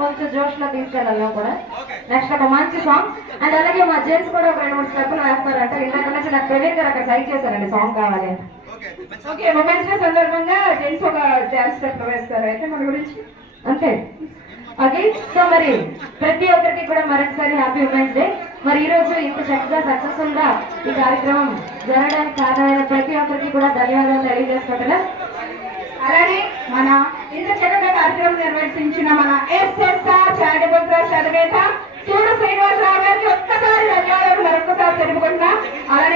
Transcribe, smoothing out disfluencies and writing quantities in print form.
కొంచెం జోష్ లో తీసుకెళ్ళాలి కూడా. నెక్స్ట్ ఒక మంచి సాంగ్ అండ్ అలాగే మా జెంట్స్ కూడా ఒక 2-3 స్టెప్పులు వేస్తారంట. ఇందాక నుంచి నాకు ప్రవీణ్ గారు అక్కడ సైడ్ చేశారండి సాంగ్ కావాలి అని. ఓకే, ఉమెన్స్ డే సందర్భంగా జెంట్స్ ఒక డాన్స్ స్టెప్ వేస్తారు అయితే మన గురించి అంతే. ఓకే, సో మరి ప్రతి ఒక్కరికి కూడా మరొకసారి హ్యాపీ ఉమెన్స్ డే. మరి ఈ రోజు ఇంత చక్కగా సక్సెస్ఫుల్ గా ఈ కార్యక్రమం జరగడానికి కారణమైన ప్రతి ఒక్కరికి కూడా ధన్యవాదాలు తెలియజేసుకుంటున్నా. అలానే మన ఇంత చక్కగా కార్యక్రమం నిర్వహించిన మన ఎస్ఎస్ఆర్ చారిటబుల్ ట్రస్ట్ అధినేత సూడు శ్రీనివాసరావు గారికి ఒక్కసారి ధన్యవాదాలు మరొకసారి తెలుపుకుంటున్నా. అలానే